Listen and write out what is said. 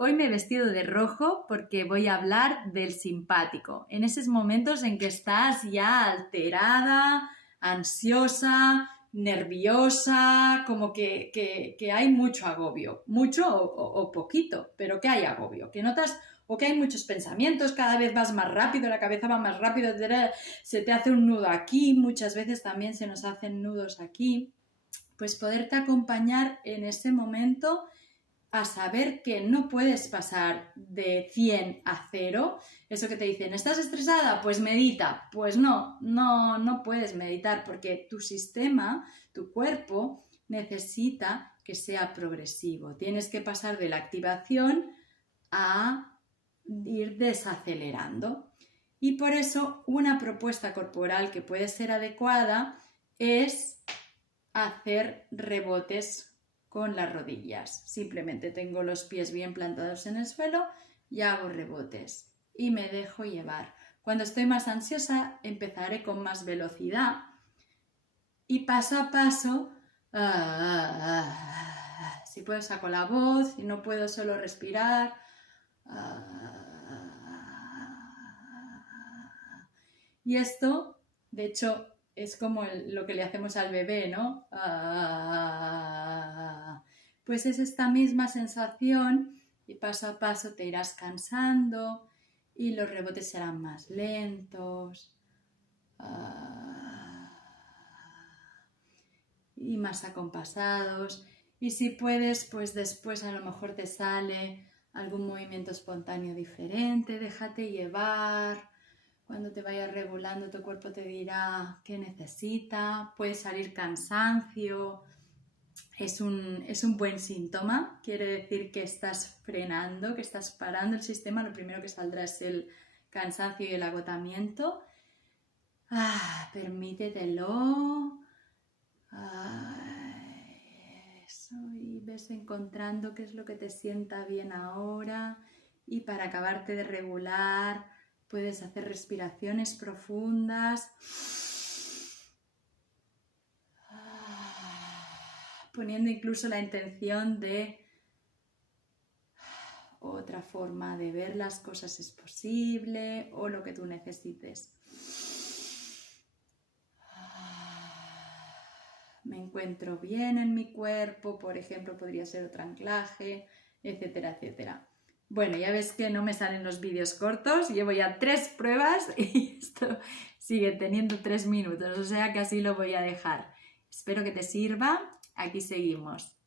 Hoy me he vestido de rojo porque voy a hablar del simpático, en esos momentos en que estás ya alterada, ansiosa, nerviosa, como que hay mucho agobio, mucho o poquito, pero que hay agobio, que notas o que hay muchos pensamientos, cada vez vas más rápido, la cabeza va más rápido, se te hace un nudo aquí, muchas veces también se nos hacen nudos aquí, pues poderte acompañar en ese momento a saber que no puedes pasar de 100 a 0. Eso que te dicen, ¿estás estresada? Pues medita. Pues no puedes meditar porque tu sistema, tu cuerpo, necesita que sea progresivo. Tienes que pasar de la activación a ir desacelerando. Y por eso una propuesta corporal que puede ser adecuada es hacer rebotes con las rodillas. Simplemente tengo los pies bien plantados en el suelo y hago rebotes y me dejo llevar. Cuando estoy más ansiosa empezaré con más velocidad y paso a paso, si puedo saco la voz, si no puedo solo respirar. Y esto, de hecho, es como lo que le hacemos al bebé, ¿no? Pues es esta misma sensación y paso a paso te irás cansando y los rebotes serán más lentos y más acompasados. Y si puedes, pues después a lo mejor te sale algún movimiento espontáneo diferente, déjate llevar. Cuando te vayas regulando, tu cuerpo te dirá qué necesita. Puede salir cansancio. Es un buen síntoma. Quiere decir que estás frenando, que estás parando el sistema. Lo primero que saldrá es el cansancio y el agotamiento. Permítetelo. Eso. Y ves encontrando qué es lo que te sienta bien ahora. Y para acabarte de regular, puedes hacer respiraciones profundas, poniendo incluso la intención de otra forma de ver las cosas es posible o lo que tú necesites. Me encuentro bien en mi cuerpo, por ejemplo, podría ser otro anclaje, etcétera, etcétera. Bueno, ya ves que no me salen los vídeos cortos, llevo ya 3 pruebas y esto sigue teniendo 3 minutos, o sea que así lo voy a dejar. Espero que te sirva, aquí seguimos.